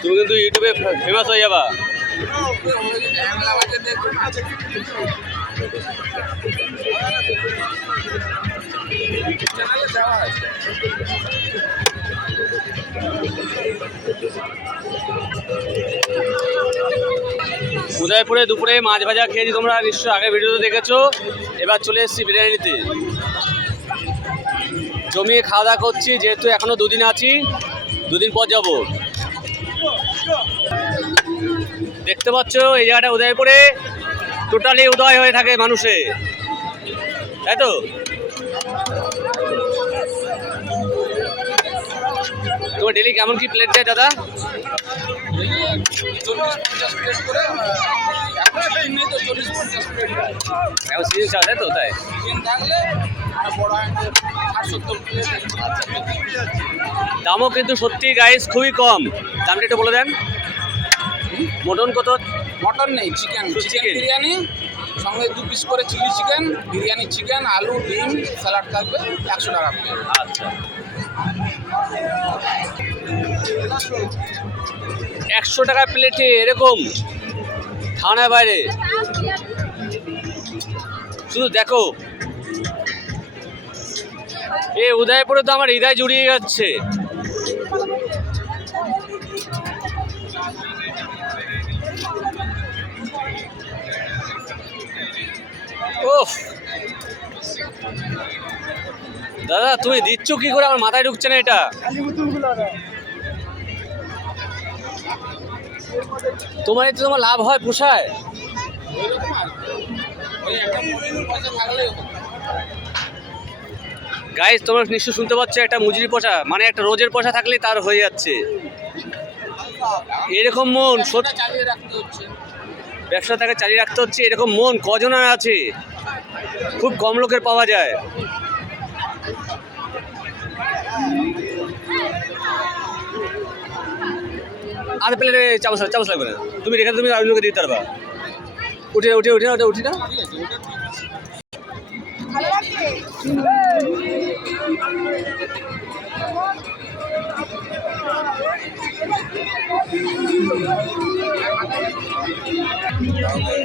তুমি কিন্তু ইউটিউবে ফেমাস হয়ে যাবা। উদয়পুরে দুপুরে মাছ ভাজা খেয়েছি তোমরা, নিশ্চয়ই আগে ভিডিওতে দেখেছ। এবার চলে এসেছি বিরিয়ানিতে জমিয়ে খাওয়া দাওয়া করছি, যেহেতু এখনও দুদিন আছি, দুদিন পর যাব। দেখতে পাচ্ছ, এই জায়গাটা উদয়পুরে টোটালি উদয় হয়ে থাকে মানুষে। তাই তো? তোমার ডেলি কেমন কি প্লেট দেয় দাদা? চল্লিশ পঞ্চাশ প্লেট করে এখন সিজন নেই তো চল্লিশ পঞ্চাশ প্লেট এখন সিজন চলে তো তাই সিজন থাকলে বড় আইটেম ষাট সত্তর প্লেট দামও কিন্তু সত্যি গাইস খুবই কম। দামটা একটু বলে দেন। মটন কত? মটন নেই চিকেন চিকেন বিরিয়ানি সঙ্গে দু পিস করে চিলি চিকেন বিরিয়ানি চিকেন আলু ডিম স্যালাড থাকবে একশো টাকা। প্লেট আচ্ছা। একশো টাকা প্লেটে, এরকম। থানার বাইরে। শুধু দেখো। এ, উদয়পুরে তো আমার হৃদয় জুড়িয়ে যাচ্ছে। ওফ দাদা, তুমি দিচ্ছ কি করে? আমার মাথায় ঢুকছে না এটা। তোমার এতে তোমার লাভ হয় পোষায়? গাইজ তোমরা নিশ্চয় শুনতে পাচ্ছ, একটা মজুরি পয়সা মানে একটা রোজের পয়সা থাকলে তার হয়ে যাচ্ছে। এরকম মন ব্যবসা তাকে চালিয়ে রাখতে হচ্ছে, এরকম মন কজন আছে? খুব কম লোকের পাওয়া যায়। আর প্লেটে চামচ চামচ লাগবে না। তুমি রেখে তুমি আমি লোকে দিতে পারবা। উঠে উঠে উঠে ওটা উঠি না? Okay.